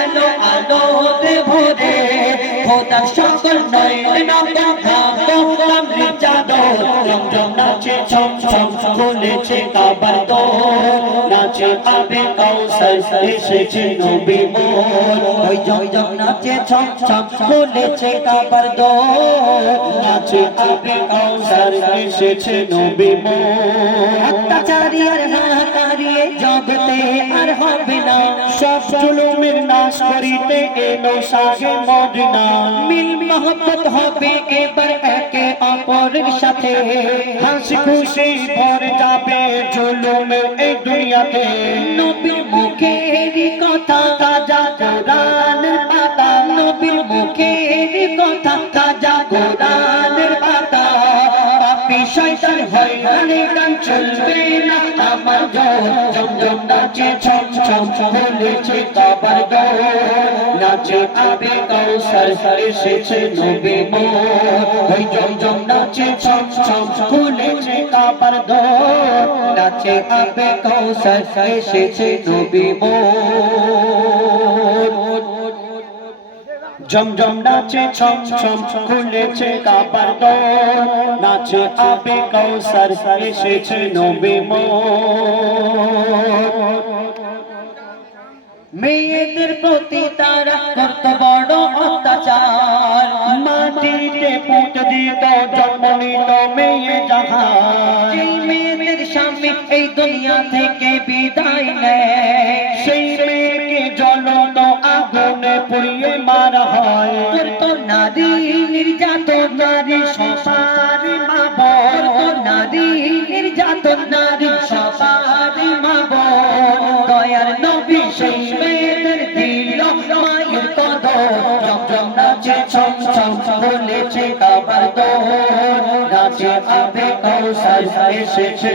এলো আলোতে ভরে খোদার সকল নয়ন দেখা গোলাম চাদর জমজম নাচে ছম ছম খুলেছে কাবার দোর নাচে আবে কাউসার এসেছে নবী মোর ওই জমজম নাচে ছম ছম খুলেছে কাবার দোর নাচে আবে কাউসার এসেছে নবী মোর অত্যাচারী আর হাহাকারী জগতে আর হবে না সব জুলুমের নাশ করিতে এলো শাহে মদিনা মিল মোহব্বত হবে এবার একে অপরের সাথে হাসি খুশি ভরে যাবে জুলুম এই দুনিয়াতে নবীর মুখের কথা তাজা কোরআনের পাতা নবীর মুখের কথা তাজা কোরআনের পাতা পাপী শয়তান হয়রানি গান চলবে না আমার জমজম নাচে ছম ছম খুলেছে কাবার দোর নাচে আবে কাউসার এসেছে নবী মোর ওই জমজম নাচে ছম ছম খুলেছে কাবার দোর নাচে আবে কাউসার এসেছে নবী মোর জমজম নাচে ছম ছম খুলেছে কাবার দোর নাচে আবে কাউসার এসেছে নবী মোর মেয়েদের প্রতি তারা করত বড় অত্যাচার মাটিতে পুঁতে দিত জন্ম নিত মেয়ে জাহান এই মেয়েদের স্বামী এই দুনিয়া থেকে বিদায় নেয় সেই মেয়েকে জ্বলন্ত আগুনে পুড়িয়ে মারা হয় করত নারী নির্যাতন নারী সবার মা বোন নারী নির্যাতন নারী সবার মা বোন দয়ার নবী সেই মেয়েদের দিল মায়ের কদর জমজম নাচে ছম ছম খুলেছে কাবার দোর নাচে আবে কাউসার এসেছে